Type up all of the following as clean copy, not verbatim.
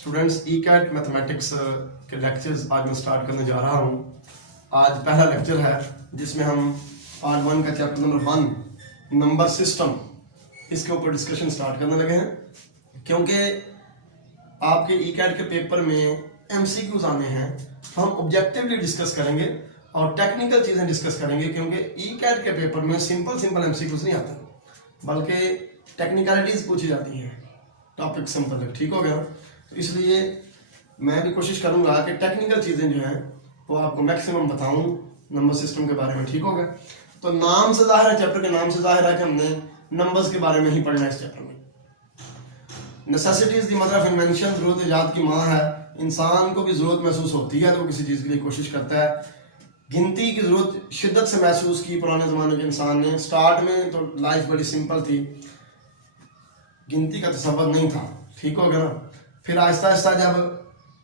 Students E cat mathematics के lectures आज मैं स्टार्ट करने जा रहा हूँ। आज पहला लेक्चर है जिसमें हम पार्ट 1 का चैप्टर नंबर 1 नंबर सिस्टम इसके ऊपर डिस्कशन स्टार्ट करने लगे हैं। क्योंकि आपके ई कैट के पेपर में एमसीक्यूज आने हैं तो हम ऑब्जेक्टिवली डिस्कस करेंगे और टेक्निकल चीज़ें डिस्कस करेंगे, क्योंकि ई कैट के पेपर में सिंपल एमसीक्यूज नहीं आता बल्कि टेक्निकलिटीज पूछी जाती हैं। टॉपिक सिंपल है, ठीक हो गया। तो इसलिए मैं भी कोशिश करूंगा कि टेक्निकल चीज़ें जो हैं वो आपको मैक्सिमम बताऊं नंबर सिस्टम के बारे में, ठीक हो गया। तो नाम से जाहिर है, चैप्टर के नाम से जाहिर है कि हमने नंबर्स के बारे में ही पढ़ना है इस चैप्टर में। Necessities the mother of invention, जरूरत ईजाद की माँ है। इंसान को भी जरूरत महसूस होती है तो वो किसी चीज़ के लिए कोशिश करता है। गिनती की जरूरत शिद्दत से महसूस की पुराने ज़माने के इंसान ने। स्टार्ट में तो लाइफ बड़ी सिंपल थी, गिनती का तसव्वुर नहीं था, ठीक हो गया ना। फिर आहिस्ता आहिस्ता जब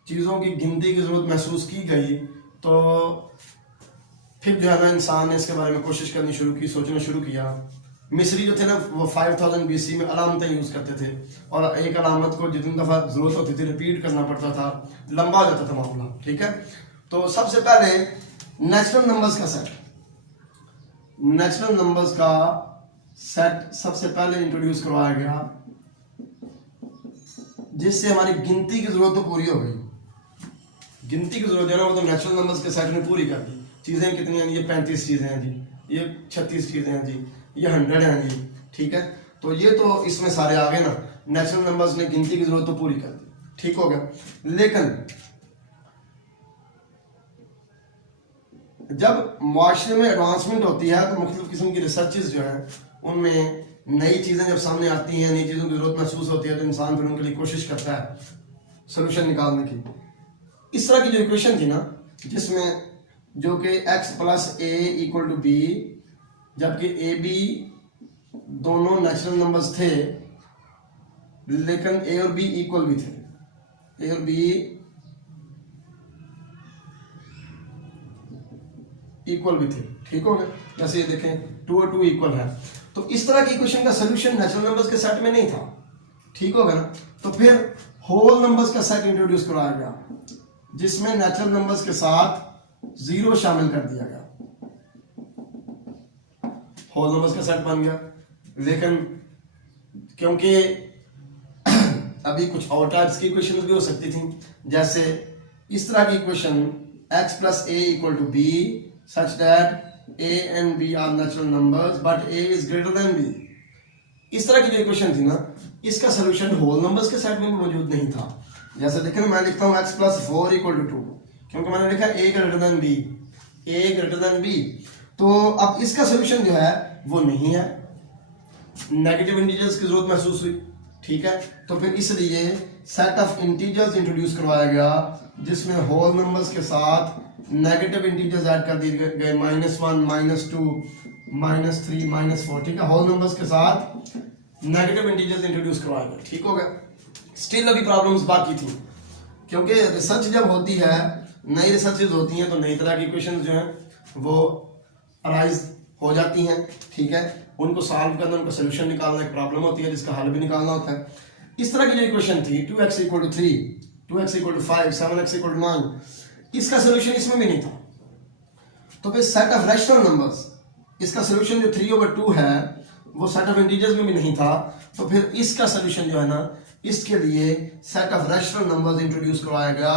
चीज़ों की गिनती की ज़रूरत महसूस की गई तो फिर जो है ना इंसान ने इसके बारे में कोशिश करनी शुरू की, सोचना शुरू किया। मिस्री जो थे ना वो 5000 BC में अलामतें यूज़ करते थे और एक अलामत को जितनी दफ़ा ज़रूरत होती थी रिपीट करना पड़ता था, लंबा हो जाता था मामला, ठीक है। तो सबसे पहले नेचुरल नंबर्स का सेट, नेचुरल नंबर्स का सेट सबसे पहले इंट्रोड्यूस करवाया गया, जिससे हमारी गिनती की जरूरत तो पूरी हो गई। गिनती की जरूरत है ना वो तो नेचुरल नंबर्स के सेट ने पूरी कर दी। चीज़ें कितनी हैं? ये 35 चीज़ें हैं जी, ये 36 चीज़ें हैं जी, ये 100 हैं जी, ठीक है। तो ये तो इसमें सारे आ गए ना, नेचुरल नंबर्स ने गिनती की जरूरत तो पूरी कर दी, ठीक हो गया। लेकिन जब माशरे में एडवांसमेंट होती है तो मुख्तलिफ किस्म की रिसर्चेज जो है उनमें नई चीज़ें जब सामने आती हैं, नई चीज़ों की जरूरत महसूस होती है तो इंसान फिर उनके लिए कोशिश करता है सोल्यूशन निकालने की। इस तरह की जो इक्वेशन थी ना, जिसमें जो कि x + a = b, जबकि a b दोनों नेचुरल नंबर्स थे लेकिन a और b इक्वल भी थे, a और b इक्वल भी थे, ठीक हो गया। जैसे ये देखें 2 और 2 इक्वल है, तो इस तरह की इक्वेशन का सोल्यूशन नेचुरल नंबर्स के सेट में नहीं था, ठीक हो गया ना। तो फिर होल नंबर्स का सेट इंट्रोड्यूस कराया गया, जिसमें नेचुरल नंबर्स के साथ 0 शामिल कर दिया गया, होल नंबर्स का सेट बन गया। लेकिन क्योंकि अभी कुछ और टाइप्स की इक्वेशंस भी हो सकती थी, जैसे इस तरह की equation x + a = b such that a and b are natural numbers but a is greater than b। इस तरह की जो इक्वेशन थी ना, इसका सोल्यूशन होल नंबर्स के सेट में भी मौजूद नहीं था। जैसे देखें मैं लिखता हूँ x + 4 = 2, क्योंकि मैंने लिखा a greater than b, a greater than b। तो अब इसका सोल्यूशन जो है वो नहीं है, नेगेटिव इंटीजर्स की जरूरत महसूस हुई, ठीक है। तो फिर इसलिए सेट ऑफ इंटीजर्स इंट्रोड्यूस करवाया गया, जिसमें होल नंबर्स के साथ नेगेटिव इंटीजर्स ऐड कर दिए गए, -1 -2 -3 -4, ठीक है। होल नंबर्स के साथ नेगेटिव इंटीजर्स इंट्रोड्यूस करवाया गया, ठीक हो गया। स्टिल अभी प्रॉब्लम्स बाकी थी, क्योंकि रिसर्च जब होती है, नई रिसर्चेज होती हैं तो नई तरह की इक्वेशंस जो हैं वो अराइज हो जाती हैं, ठीक है। उनको सॉल्व करना, उनका सोल्यूशन निकालना एक प्रॉब्लम होती है, जिसका हल भी निकालना होता है। इस तरह की जो इक्वेशन थी 2x = 3, 2x = 5, 7x = 9, इसका सोल्यूशन इसमें भी नहीं था। तो फिर सेट ऑफ रैशनल नंबर्स, इसका सोल्यूशन जो 3/2 है वो सेट ऑफ इंटीजर्स में भी नहीं था। तो फिर इसका सोल्यूशन जो है ना, इसके लिए set of rational numbers introduce करवाया गया।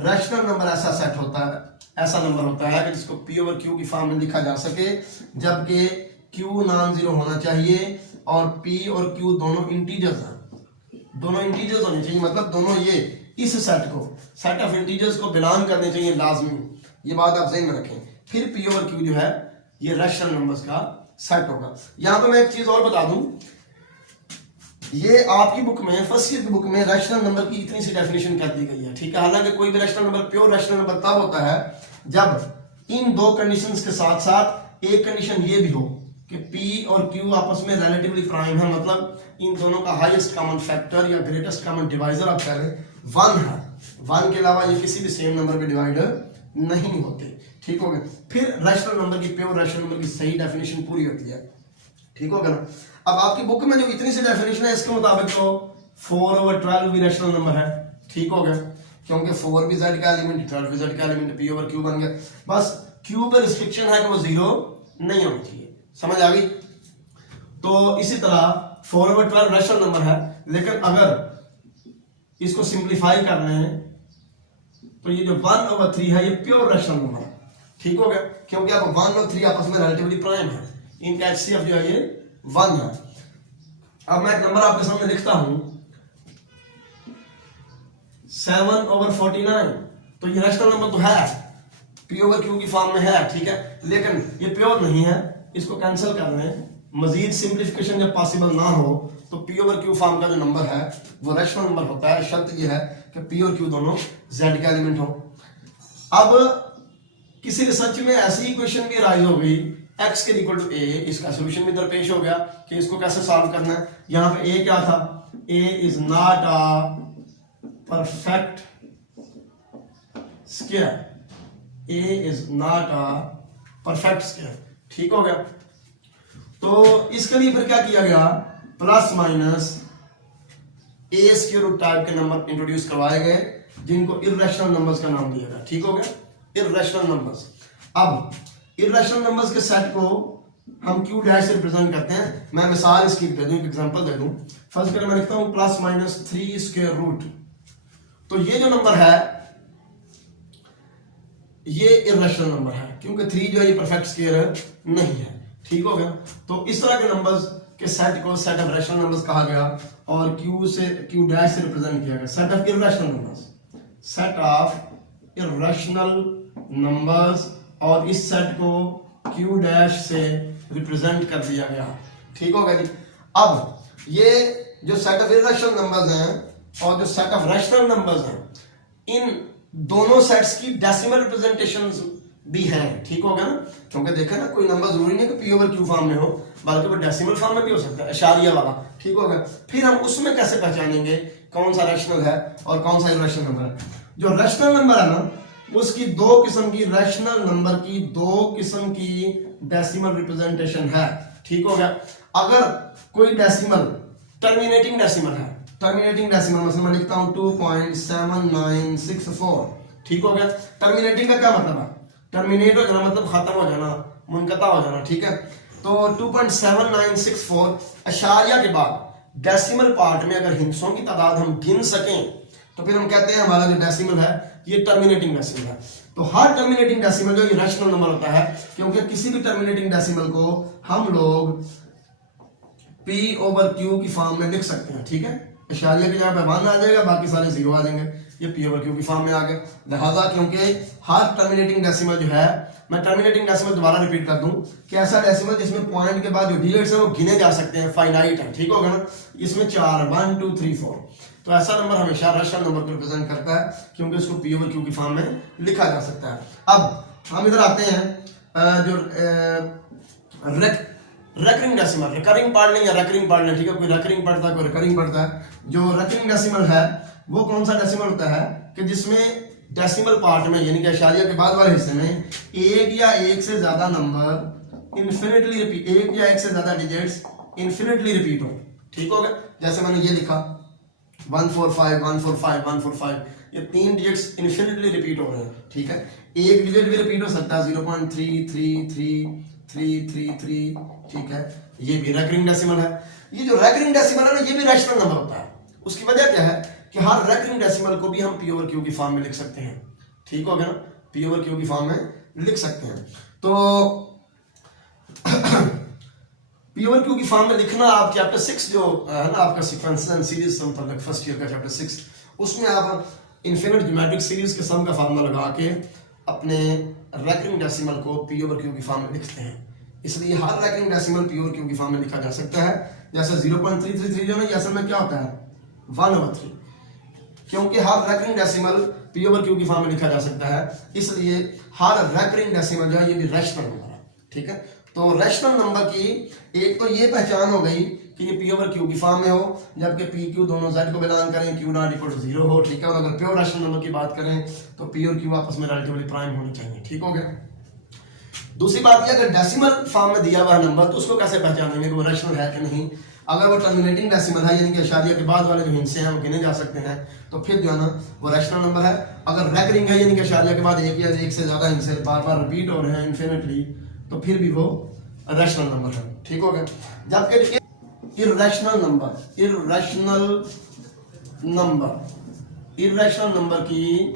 रैशनल नंबर ऐसा सेट होता है, ऐसा नंबर होता है कि जिसको p/q की फॉर्म में लिखा जा सके, जबकि q नॉन जीरो होना चाहिए और p और q दोनों इंटीजर्स हैं, दोनों इंटीजर्स होने चाहिए। मतलब दोनों ये इस सेट को, सेट ऑफ इंटीजर्स को बिलोंग करने चाहिए लाजमी, ये बात आप ज़हन में रखें। फिर p/q जो है ये रैशनल नंबर्स का सेट होगा। यहाँ पे मैं एक चीज और बता दूं, ये आपकी बुक में, फर्स्ट ईयर की बुक में रैशनल नंबर की इतनी सी डेफिनेशन कर दी गई है, ठीक है। हालांकि कोई भी rational number pure rational number तब होता है जब इन दो कंडीशंस के साथ साथ एक कंडीशन ये भी हो कि p और q आपस में रिलेटिवली प्राइम है, मतलब इन दोनों का हाईएस्ट कॉमन फैक्टर या ग्रेटेस्ट कॉमन डिवाइजर आप कह रहे 1 है। 1 के अलावा ये किसी भी सेम नंबर के डिवाइडर नहीं होते, ठीक हो गया। फिर रैशनल नंबर की, प्योर रैशनल नंबर की सही डेफिनेशन पूरी होती है, ठीक हो गया ना। अब आपकी बुक में जो इतनी सी डेफिनेशन है इसके मुताबिक तो 4/12 भी रैशनल नंबर है, ठीक हो गया, क्योंकि 4 भी z का एलिमेंट 12 भी z का एलिमेंट, p ओवर q बन गया। बस q पे रिस्ट्रिक्शन है कि वो 0 नहीं होना चाहिए, समझ आ गई। तो इसी तरह 4 ओवर 12 रैशनल नंबर है, लेकिन अगर इसको सिंप्लीफाई कर रहे हैं तो ये जो 1 ओवर 3 है ये प्योर रैशनल नंबर है, ठीक हो गया, क्योंकि अब 1 और 3 आपस में रिलेटिवली प्राइम है, इनका एचसीएफ जो है ये 1 है। अब मैं एक नंबर आपके सामने लिखता हूं 7 ओवर 49, तो ये रैशनल नंबर तो है, पी ओवर क्यू की फॉर्म में है, ठीक है, लेकिन ये प्योर नहीं है, इसको कैंसिल कर रहे हैं। मजीद सिंप्लीफिकेशन जब पॉसिबल ना हो तो पी ओवर क्यू फॉर्म का जो नंबर है वो रैशनल नंबर होता है, शर्त ये है कि पी और क्यू दोनों जेड का एलिमेंट हो। अब किसी रिसर्च में ऐसी इक्वेशन भी राइज हो गई x के इक्वल टू a, इसका सोल्यूशन भी दरपेश हो गया कि इसको कैसे सॉल्व करना है। यहां पे a क्या था, a is not a perfect square, a is not a perfect square, ठीक हो गया। तो इसके लिए फिर क्या किया गया, plus minus a square root type के नंबर इंट्रोड्यूस करवाए गए जिनको इर्रेशनल नंबर्स का नाम दिया गया, ठीक हो गया, इर्रेशनल नंबर्स। अब इर्रेशनल नंबर्स के सेट को हम क्यू डैश से रिप्रेजेंट करते हैं। मैं मिसाल इसकी दे दूं, एक एग्जांपल दे दूं। फर्स्ट कर मैं लिखता हूं प्लस माइनस 3 स्क्वायर रूट, तो ये जो नंबर है ये इर्रेशनल नंबर है, क्योंकि 3 जो है ये परफेक्ट स्क्वायर नहीं है, ठीक हो गया। तो इस तरह के नंबर्स के सेट को सेट ऑफ रैशनल नंबर्स कहा गया और क्यू डैश से रिप्रेजेंट किया गया, set of irrational numbers, set of irrational numbers, और इस सेट को क्यू डैश से रिप्रेजेंट कर दिया गया, ठीक हो गया जी। अब ये जो सेट ऑफ इर्रेशनल नंबर्स हैं और जो सेट ऑफ रैशनल नंबर्स हैं, इन दोनों सेट्स की डेसिमल रिप्रेजेंटेशंस भी हैं, ठीक हो गया ना, क्योंकि देखा ना कोई नंबर जरूरी नहीं कि पी ओवर क्यू फॉर्म में हो, बल्कि वो डेसिमल फॉर्म में भी हो सकता है, इशारिया वाला, ठीक हो गया। फिर हम उसमें कैसे पहचानेंगे कौन सा रैशनल है और कौन सा इर्रेशनल नंबर है। जो रैशनल नंबर है ना उसकी दो किस्म की, रैशनल नंबर की दो किस्म की डेसिमल रिप्रेजेंटेशन है, ठीक हो गया। अगर कोई डेसिमल टर्मिनेटिंग डेसिमल है, टर्मिनेटिंग डेसिमल मतलब मैं लिखता हूं 2.7964, ठीक हो गया। टर्मिनेटिंग का क्या मतलब है, टर्मिनेट हो जाना मतलब खत्म हो जाना, मुनकता हो जाना, ठीक है। तो 2.7964 अशारिया के बाद डेसिमल पार्ट में अगर हिस्सों की तादाद हम गिन सकें तो फिर हम कहते हैं हमारा जो डेसिमल है ये टर्मिनेटिंग डेसिमल है। तो हर टर्मिनेटिंग डेसिमल जो ये रैशनल नंबर होता है, क्योंकि किसी भी टर्मिनेटिंग डेसिमल को हम लोग p ओवर q की फॉर्म में लिख सकते हैं, ठीक है। इशारिया की जगह पे 1 आ जाएगा, बाकी सारे 0 आ जाएंगे, ये p ओवर q की फॉर्म में आ गए। लिहाजा क्योंकि हर टर्मिनेटिंग डेसिमल जो है, मैं टर्मिनेटिंग डेसिमल दोबारा रिपीट कर दूं कि ऐसा डेसिमल जिसमें पॉइंट के बाद जो डिजिट्स है वो गिने जा सकते हैं, फाइनाइट है, ठीक होगा ना। इसमें 4 1 2 3 4, तो ऐसा नंबर हमेशा रैशनल नंबर को रिप्रेजेंट करता है क्योंकि उसको p ओवर q की फॉर्म में लिखा जा सकता है। अब हम इधर आते हैं जो रेकरिंग डेसिमल, रिकरिंग पार्ट नहीं है, रेकरिंग पार्ट नहीं, ठीक है। कोई रेकरिंग पढ़ता है, कोई रिकरिंग पढ़ता है। जो रेकरिंग डेसिमल है वो कौन सा डेसिमल होता है कि जिसमें डेसिमल पार्ट में यानी कि अशारिया के बाद वाले हिस्से में एक या एक से ज्यादा नंबर इन्फिनिटली रिपीट, एक या एक से ज्यादा डिजिट्स इन्फिनिटली रिपीट हो, ठीक हो गया। जैसे मैंने ये लिखा 145 145 145, ये 3 डिजिट्स इन्फिनिटली रिपीट हो रहे हैं, ठीक है। एक डिजिट भी रिपीट हो सकता है 0.333333, ठीक है। ये भी रेकरिंग डेसिमल है। ये जो रेकरिंग डेसिमल है ना ये भी रैशनल नंबर होता है। उसकी वजह क्या है कि हर रेकरिंग डेसिमल को भी हम p ओवर q की फॉर्म में लिख सकते हैं, ठीक हो गया ना, p ओवर q की फॉर्म में लिख सकते हैं। तो p ओवर q की फॉर्म में लिखना, आप चैप्टर 6 जो है ना आपका सीक्वेंस एंड सीरीज सम मतलब फर्स्ट ईयर का चैप्टर 6, उसमें आप इनफिनिट ज्योमेट्रिक सीरीज के सम का फार्मूला लगा के अपने रेकरिंग डेसिमल को p ओवर q की फॉर्म में लिखते हैं। इसलिए हर recurring decimal p over q की फॉर्म में लिखा जा सकता है। जैसे 0.333 जो है असल में क्या होता है 1/3, क्योंकि हर recurring decimal p over q की फॉर्म में लिखा जा सकता है, इसलिए हर रेकरिंग डेसिमल जो है ये भी रैशनल नंबर है, ठीक है। तो रैशनल नंबर की एक तो ये पहचान हो गई कि ये p ओवर q की फॉर्म में हो, जबकि p q दोनों z को बिलोंग करें, q नॉट इक्वल टू 0 हो, ठीक है। और अगर प्योर रैशनल नंबर की बात करें तो p और q आपस में रिलेटिवली प्राइम होने चाहिए, ठीक हो गया। दूसरी बात ये अगर डेसिमल फॉर्म में दिया हुआ नंबर तो उसको कैसे पहचानेंगे कि वो रैशनल है कि नहीं। अगर वो टर्मिनेटिंग डेसिमल है यानी कि अशारिया के बाद वाले जो हिस्से हैं वो गिने जा सकते हैं तो फिर जो है ना वो रैशनल नंबर है। अगर रैकरिंग है यानी कि अशारिया के बाद एक या एक से ज्यादा हिस्से बार बार रिपीट हो रहे हैं इन्फिनिटली तो फिर भी वो रैशनल नंबर है। ठीक हो गया। जबकि इर्रेशनल नंबर की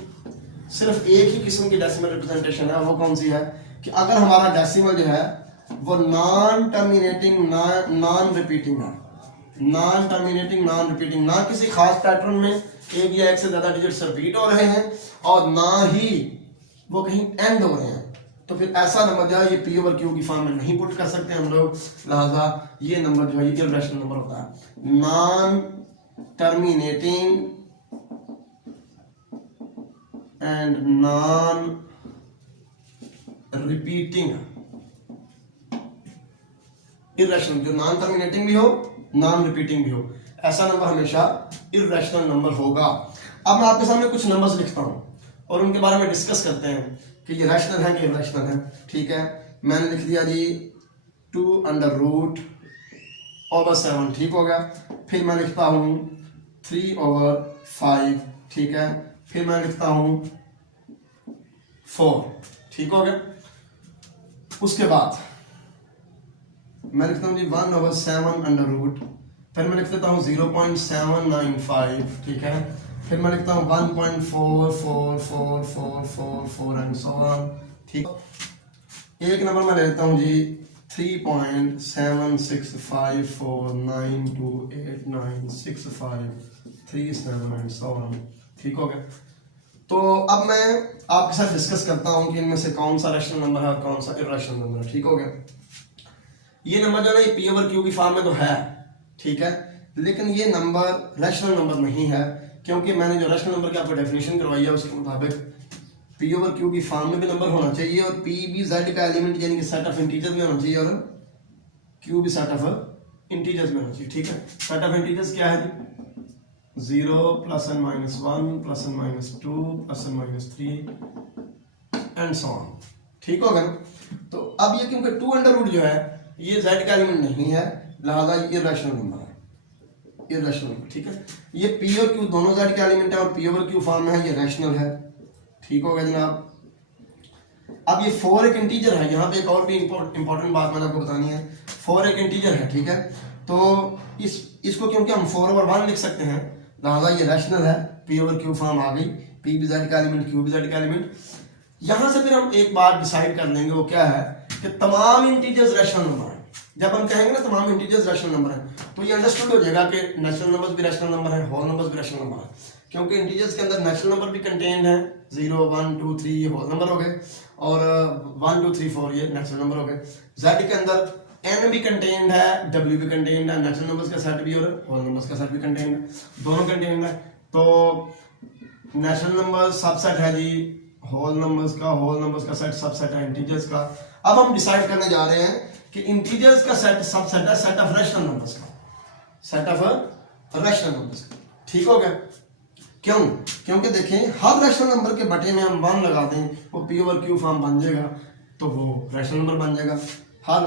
सिर्फ एक ही किस्म की डेसिमल रिप्रेजेंटेशन है, वो कौन सी है कि अगर हमारा डेसिमल जो है वो नॉन टर्मिनेटिंग नॉन रिपीटिंग है, नॉन टर्मिनेटिंग नॉन रिपीटिंग, ना किसी खास पैटर्न में एक या एक से ज्यादा डिजिट्स रिपीट हो रहे हैं और ना ही वो कहीं एंड हो रहे हैं, तो फिर ऐसा नंबर जो है ये पी ओवर क्यू की फॉर्म में नहीं पुट कर सकते हम लोग। लिहाजा ये नंबर जो है ये इर्रेशनल नंबर होता है। Non terminating and non repeating irrational, जो नॉन टर्मिनेटिंग भी हो नॉन रिपीटिंग भी हो, ऐसा नंबर हमेशा इर्रेशनल नंबर होगा। अब मैं आपके सामने कुछ नंबर्स लिखता हूं और उनके बारे में डिस्कस करते हैं कि ये रैशनल है कि इर्रेशनल है। ठीक है, मैंने लिख दिया जी 2√7। ठीक हो गया। फिर मैं लिखता हूं 3/5। ठीक है, फिर मैं लिखता हूं 4। ठीक हो गया। उसके बाद मैं लिखता हूं जी 1/7 फिर मैं लिख देता हूं 0.795। ठीक है, फिर मैं लिखता हूं 1.444444 एंड सो ऑन। ठीक, एक नंबर मैं ले लेता हूं जी 3.765492896537 एंड सो ऑन। ठीक हो गया। तो अब मैं आपके साथ डिस्कस करता हूं कि इनमें से कौन सा रैशनल नंबर है और कौन सा इर्रेशनल नंबर है। ठीक हो गया। ये नंबर जो है ये पी ओवर क्यू की फॉर्म में तो है, ठीक है, लेकिन ये नंबर रैशनल नंबर नहीं है क्योंकि मैंने जो रैशनल नंबर की आपको डेफिनेशन करवाई है उसके मुताबिक पी ओवर क्यू की फॉर्म में भी नंबर होना चाहिए और पी भी जेड का एलिमेंट यानी कि सेट ऑफ इंटीजर्स में होना चाहिए और क्यू भी सेट ऑफ इंटीजर्स में होना चाहिए। ठीक है, सेट ऑफ इंटीजर्स क्या है? 0 +n - 1 +n - 2 +n - 3 and so on. ठीक होगा ना। तो अब ये क्योंकि 2 जो है ये जेड का एलिमेंट नहीं है, लिहाजा ये इर्रेशनल नंबर है, इर्रेशनल नंबर। ठीक है, ये पी और क्यू दोनों जेड के एलिमेंट है और पी ओवर क्यू फॉर्म में है, ये रैशनल है। ठीक होगा जनाब। अब ये 4 एक इंटीजर है, यहाँ पे एक और भी इंपॉर्टेंट बात मैंने आपको बतानी है। 4 एक इंटीजर है, ठीक है, तो इसको क्योंकि हम 4/1 लिख सकते हैं, लिहाजा ये रैशनल है, पी ओवर क्यू फॉर्म आ गई, पी भी जेड का एलिमेंट, क्यू भी जेड का एलिमेंट। यहां से फिर हम एक बात डिसाइड कर लेंगे, वो क्या है कि तमाम इंटीजर्स रैशनल नंबर है। जब हम कहेंगे ना तमाम इंटीजर्स रैशनल नंबर है तो ये अंडरस्टूड हो जाएगा कि नेचुरल नंबर्स भी रैशनल नंबर है, होल नंबर्स भी रैशनल नंबर है, क्योंकि इंटीजर्स के अंदर नेचुरल नंबर भी कंटेन्ड है, 0 1 2 3 ये होल नंबर हो गए और 1 2 3 4 ये नेचुरल नंबर हो गए। जेड के अंदर n भी कंटेन्ड है, w भी कंटेन्ड है, नेचुरल नंबर्स का सेट भी और होल नंबर्स का सेट भी कंटेन्ड है, दोनों कंटेन्ड है। तो नेचुरल नंबर सबसेट है जी होल नंबर्स का सेट सबसेट है इंटीजर्स का। अब हम डिसाइड करने जा रहे हैं कि इंटीजर्स का सेट सबसेट है सेट ऑफ रैशनल नंबर्स का, सेट ऑफ रैशनल नंबर्स का। ठीक हो गया। क्यों? क्योंकि देखें हर रैशनल नंबर के बटे में हम 1 लगा दें वो पी ओवर क्यू फॉर्म बन जाएगा, तो वो रैशनल नंबर बन जाएगा। हर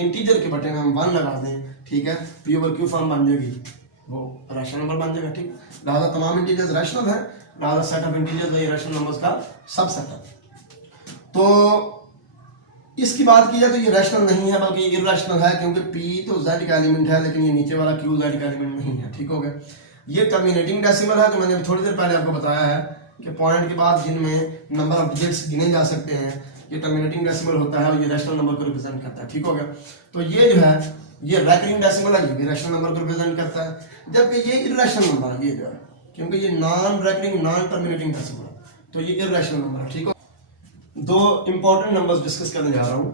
इंटीजर के बटे में हम 1 लगा दें, ठीक है, पी ओवर क्यू फॉर्म बन जाएगी, वो रैशनल नंबर बन जाएगा। ठीक, लिहाजा तमाम इंटीजर्स रैशनल है, लिहाजा सेट ऑफ इंटीजर्स ये रैशनल नंबर्स का सबसेट है। तो इसकी बात की जाए तो ये रैशनल नहीं है बल्कि इर्रेशनल है, क्योंकि p तो z का एलिमेंट है लेकिन ये नीचे वाला q z का एलिमेंट नहीं है। ठीक हो गया। ये टर्मिनेटिंग डेसिमल है, तो मैंने थोड़ी देर पहले आपको बताया है कि पॉइंट के बाद जिनमें नंबर ऑफ डिजिट्स गिने जा सकते हैं ये टर्मिनेटिंग डेसिमल होता है और ये रैशनल नंबर को रिप्रेजेंट करता है। ठीक हो गया। तो ये जो है ये रैकरिंग डेसिमल है, ये भी रैशनल नंबर को रिप्रेजेंट करता है, जबकि ये इर्रेशनल नंबर है, ये जो है क्योंकि ये non recurring non terminating decimal है, तो ये इर्रेशनल नंबर है। ठीक हो। दो इंपॉर्टेंट नंबर्स डिस्कस करने जा रहा हूं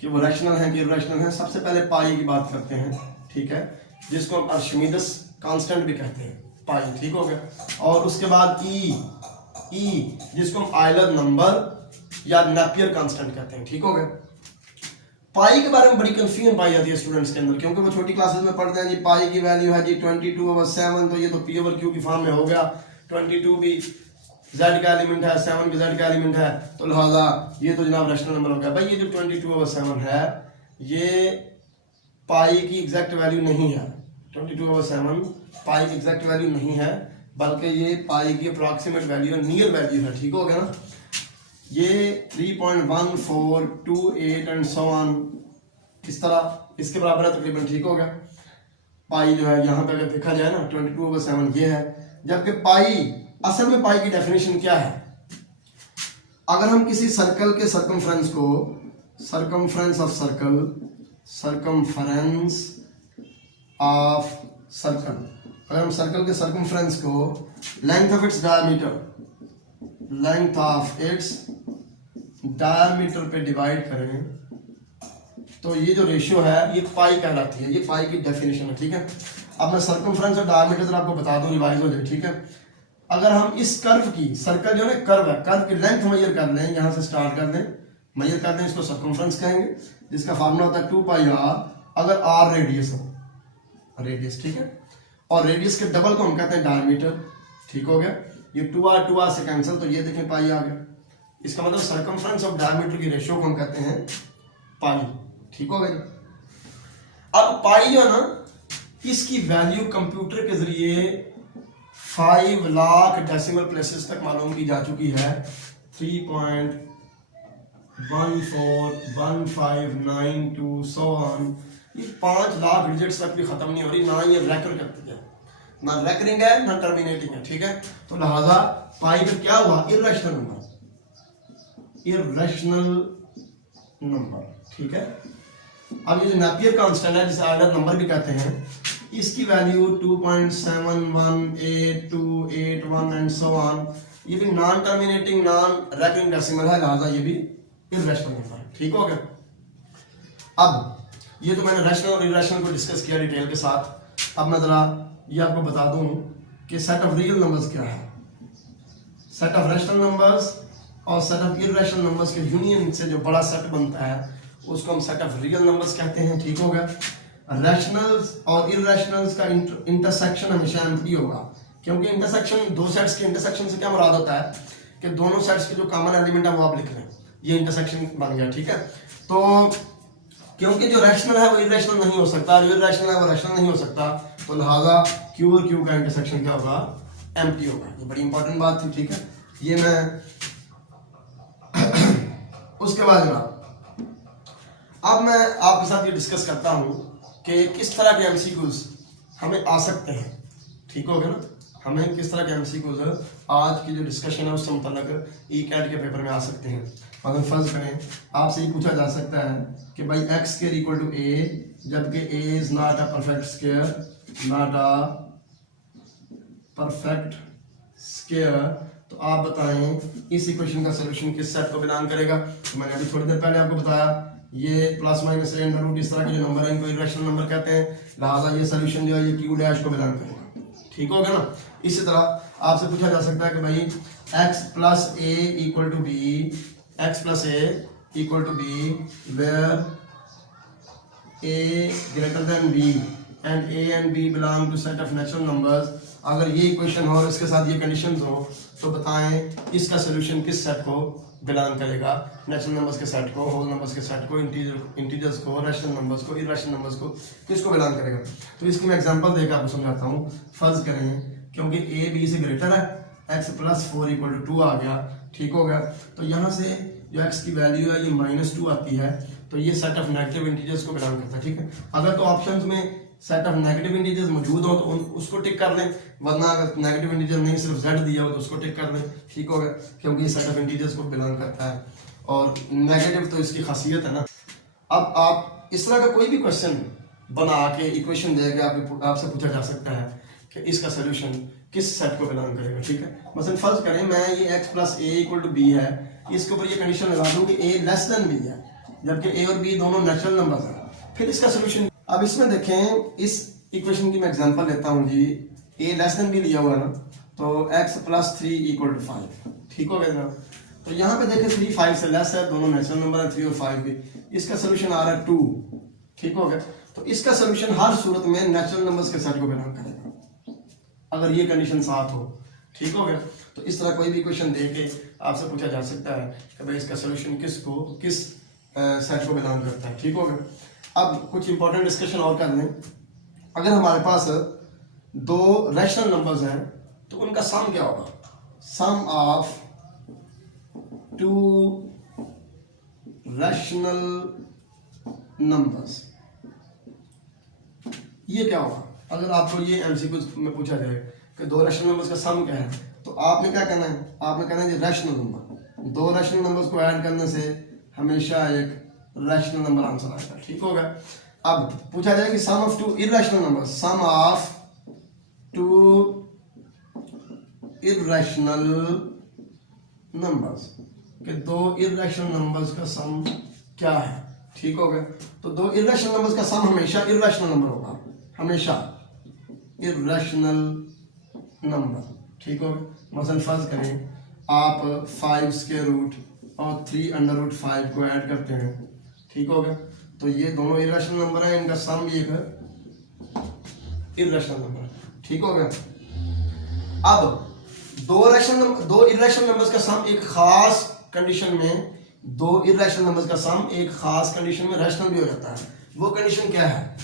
कि वो रैशनल है कि इर्रेशनल है। सबसे पहले पाई की बात करते हैं, ठीक है, जिसको हम आर्शिमीदेस कांस्टेंट भी कहते हैं, पाई। ठीक हो गया। और उसके बाद ई जिसको हम आयलर नंबर या नेपियर कांस्टेंट कहते हैं। ठीक हो गया। पाई के बारे में बड़ी कंफ्यूजन पाई जाती है स्टूडेंट्स के अंदर, क्योंकि वो छोटी क्लासेस में पढ़ते हैं जी पाई की वैल्यू है जी 22/7, तो ये तो पी ओवर क्यू की फॉर्म में हो गया, 22 भी जेड का एलिमेंट है, 7 भी जेड का एलिमेंट है, तो लिहाजा ये तो जनाब रैशनल नंबर हो गया। भाई ये जो 22/7 है ये पाई की एग्जैक्ट वैल्यू नहीं है, 22/7 पाई की एग्जैक्ट वैल्यू नहीं है, बल्कि ये पाई की अप्रॉक्सीमेट वैल्यू है, नियर वैल्यू है। ठीक हो गया ना। ये 3.1428 एंड सो ऑन इस तरह इसके बराबर है तकरीबन। ठीक हो गया। पाई जो है यहाँ पे अगर देखा जाए ना 22/7 ये है, जबकि पाई असल में पाई की डेफिनेशन क्या है? अगर हम किसी सर्कल के सर्कमफ्रेंस को, circumference of circle, circumference of circle, अगर हम सर्कल के सर्कमफ्रेंस को length of its diameter, length of its diameter पे डिवाइड करें तो ये जो रेशियो है ये पाई कहलाती है। ये पाई की डेफिनेशन है। ठीक है। अब मैं सर्कमफ्रेंस और डायमीटर आपको बता दूं, रिवाइज हो जाए। ठीक है। अगर हम इस कर्व की, सर्कल जो है कर्व है, कर्व की लेंथ मेजर कर लें, यहां से स्टार्ट कर लें, मेजर कर लें, इसको सर्कमफ्रेंस कहेंगे, जिसका फार्मूला होता है 2πr। अगर r रेडियस हो, रेडियस, ठीक है, और रेडियस के डबल को हम कहते हैं डायमीटर। ठीक हो गया। ये 2r से कैंसिल, तो ये देखें पाई आ गया। इसका मतलब सर्कमफ्रेंस ऑफ डायमीटर की रेशियो को हम कहते हैं पाई। ठीक हो गया। अब पाई जो है ना, इसकी वैल्यू कंप्यूटर के जरिए 5 लाख डेसिमल प्लेसेस तक मालूम की जा चुकी है। 3.141592 सो ऑन। ये 5 लाख डिजिट्स तक भी खत्म नहीं हो रही, ना ये रैकर करती है, ना रैकरिंग है ना टर्मिनेटिंग है। ठीक है। तो लिहाजा पाई का क्या हुआ? Irrational number, irrational number. ठीक है। अब ये जो नेपियर कांस्टेंट है, जिसे ऑर्डर नंबर भी कहते हैं, इसकी वैल्यू 2.718281 एंड सो ऑन। ये भी non terminating, non recurring decimal है, लिहाजा ये भी इर्रेशनल नंबर है। ठीक हो गया। अब ये तो मैंने रैशनल और इर्रेशनल को डिस्कस किया डिटेल के साथ। अब मैं जरा ये आपको बता दूं कि सेट ऑफ रियल नंबर्स क्या है। सेट ऑफ रैशनल नंबर्स और सेट ऑफ इर्रेशनल नंबर्स के यूनियन से जो बड़ा सेट बनता है उसको हम सेट ऑफ रियल नंबर्स कहते हैं। ठीक हो गया। रैशनल्स और इर्रेशनल्स का इंटरसेक्शन हमेशा एम्प्टी होगा, क्योंकि इंटरसेक्शन, दो सेट्स के इंटरसेक्शन से क्या मुराद होता है कि दोनों सेट्स के जो कॉमन एलिमेंट है वो आप लिख लें, ये इंटरसेक्शन बन गया। ठीक है। तो क्योंकि जो रैशनल है वो इर्रेशनल नहीं हो सकता, जो इर्रेशनल है वो रैशनल नहीं हो सकता, तो लिहाजा क्यू और क्यू का इंटरसेक्शन क्या होगा? एम्प्टी होगा। ये बड़ी इंपॉर्टेंट बात थी। ठीक है। ये मैं उसके बाद जनाब अब मैं आपके साथ ये डिस्कस करता हूं कि किस तरह के एमसीक्यूज हमें आ सकते हैं। ठीक हो गया ना। हमें किस तरह के एमसीक्यूज आज की जो डिस्कशन है उससे मुतल्लिक ई कैट के पेपर में आ सकते हैं। अगर फर्ज करें आपसे ये पूछा जा सकता है कि भाई X square equal to A, जबकि A is not a perfect square, not a perfect square, तो आप बताएं इस इक्वेशन का सलूशन किस सेट को बिलोंग करेगा। तो मैंने अभी थोड़ी देर पहले आपको बताया ये plus minus A under root इस तरह के जो नंबर है इनको इर्रेशनल नंबर कहते हैं, लिहाजा ये सलूशन जो है ये क्यू डैश को बिलोंग करेगा। ठीक हो गया ना। इसी तरह आपसे पूछा जा सकता है कि भाई x plus a equal to b, x plus a equal to b where a greater than b and a and b belong to set of natural numbers. अगर ये इक्वेशन हो और इसके साथ ये कंडीशंस हो तो बताएं इसका सलूशन किस सेट को बिलोंग करेगा? नेचुरल नंबर्स के सेट को, होल नंबर्स के सेट को, इंटीजर्स को, रैशनल नंबर्स को, इर्रेशनल नंबर्स को, किसको बिलोंग करेगा? तो इसकी मैं एग्जांपल देकर आपको समझाता हूँ। फर्ज करें क्योंकि a b से ग्रेटर है, x प्लस 4 इक्वल टू 2 आ गया। ठीक हो गया। तो यहाँ से जो x की वैल्यू है ये -2 आती है, तो ये सेट ऑफ नेगेटिव इंटीजर्स को बिलोंग करता है। ठीक है। अगर तो ऑप्शंस में सेट ऑफ नेगेटिव इंटीजर्स मौजूद हो तो उसको टिक कर लें, वरना अगर नेगेटिव इंटीजर नहीं सिर्फ z दिया हो तो उसको टिक कर लें। ठीक हो गया। क्योंकि ये सेट ऑफ इंटीजर्स को बिलोंग करता है और नेगेटिव तो इसकी खासियत है ना। अब आप इस तरह का कोई भी क्वेश्चन बना के इक्वेशन देके आपसे पूछा जा सकता है कि इसका सोल्यूशन किस सेट को बिलोंग करेगा। ठीक है। मसलन फर्ज करें मैं ये x plus a equal to b है, इसके ऊपर ये कंडीशन लगा दूं कि a लेस देन b है, जबकि a और b दोनों नेचुरल नंबर्स हैं, फिर इसका सोल्यूशन। अब इसमें देखें इस इक्वेशन की मैं एग्जांपल लेता हूं जी। a लेस देन b लिया हुआ ना, तो x प्लस 3 इक्वल टू 5। ठीक हो गया ना। तो यहाँ पे देखें 3 5 से लेस है, दोनों नेचुरल नंबर है 3 और 5 भी। इसका सोल्यूशन आ रहा है 2। ठीक हो गया। तो इसका सोल्यूशन हर सूरत में नेचुरल नंबर्स के सेट को बिलोंग करेगा अगर ये कंडीशन साथ हो। ठीक हो गया। तो इस तरह कोई भी क्वेश्चन दे के आपसे पूछा जा सकता है कि भाई इसका सोल्यूशन किस सेट को बिलोंग करता है। ठीक हो गया। अब कुछ इंपॉर्टेंट डिस्कशन और कर लें। अगर हमारे पास दो रैशनल नंबर्स हैं तो उनका सम क्या होगा? सम ऑफ टू रैशनल नंबर्स, ये क्या होगा? अगर आपको ये एमसीक्यू में पूछा जाए कि दो रैशनल नंबर्स का सम क्या है, तो आपने क्या करना है? आपने कहना है रैशनल नंबर, दो रैशनल नंबर्स को ऐड करने से हमेशा एक रैशनल नंबर आंसर आएगा। ठीक होगा। अब पूछा जाए कि sum of two irrational numbers, sum of two irrational numbers, कि दो इररेशनल नंबर्स का सम क्या है। ठीक हो गया। तो दो इररेशनल नंबर्स का सम हमेशा इररेशनल नंबर होगा, हमेशा इररेशनल नंबर। ठीक हो गया। मसलन फर्ज करें आप 5 स्क्वायर रूट और 3 अंडर रूट 5 को ऐड करते हैं। ठीक हो गया। तो ये दोनों इररेशनल नंबर हैं, इनका सम भी एक इररेशनल नंबर। ठीक हो गया। अब दो इररेशनल नंबर्स का सम एक खास कंडीशन में, दो इररेशनल नंबर्स का सम एक खास कंडीशन में रैशनल भी हो जाता है। वो कंडीशन क्या है?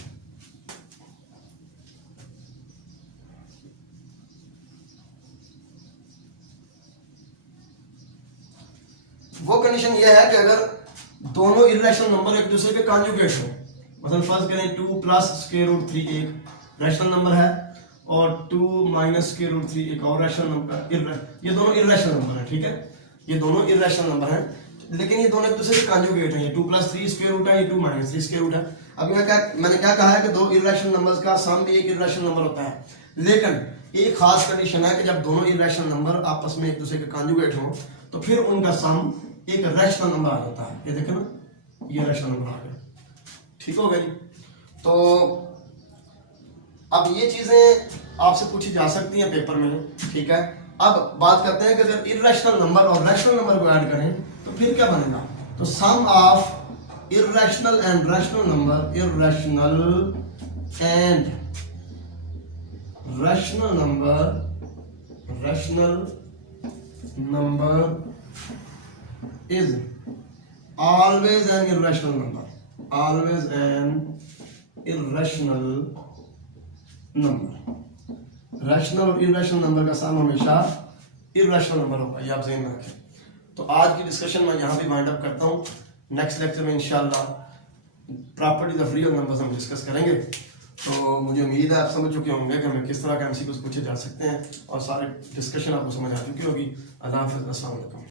वो कंडीशन ये है कि अगर दोनों इररेशनल नंबर एक दूसरे के कॉन्जुगेट हो, मतलब फर्ज करें 2 प्लस स्क्वायर रूट 3 एक रैशनल नंबर है और 2 माइनस स्क्वायर रूट 3 एक और रैशनल नंबर, ये दोनों इररेशनल नंबर है। ठीक है, ये दोनों इररेशनल नंबर हैं, लेकिन ये दोनों एक दूसरे के कॉन्जुगेट हैं। ये 2 प्लस 3 स्क्वायर रूट है, ये 2 माइनस 3 स्क्वायर रूट है। अब मैंने क्या कहा है कि दो इररेशनल नंबर्स का सम भी एक इररेशनल नंबर होता है, लेकिन एक खास कंडीशन है कि जब दोनों इररेशनल नंबर आपस में एक दूसरे के कॉन्जुगेट हो तो फिर उनका सम एक रैशनल नंबर आ जाता है। ये देखें ना, ये रैशनल नंबर आ गया। ठीक हो गया जी। तो अब ये चीजें आपसे पूछी जा सकती हैं पेपर में। ठीक है। अब बात करते हैं कि अगर इररेशनल नंबर और रैशनल नंबर को ऐड करें तो फिर क्या बनेगा? तो sum of irrational and rational number, irrational and rational number is always an irrational number, always an irrational number। Rational और इररेशनल नंबर का सम हमेशा इररेशनल नंबर होगा, ये आप ज़हन में रखें। तो आज की डिस्कशन मैं यहाँ पे वाइंड अप करता हूँ। नेक्स्ट लेक्चर में इंशाल्लाह प्रॉपर्टीज ऑफ रियल नंबर्स हम डिस्कस करेंगे। तो मुझे उम्मीद है आप समझ चुके होंगे कि हमें किस तरह के एमसीक्यूज़ पूछे जा सकते हैं और सारे डिस्कशन आपको समझ आ चुकी होगी। अल्लाह हाफ़िज़, अस्सलाम वालेकुम।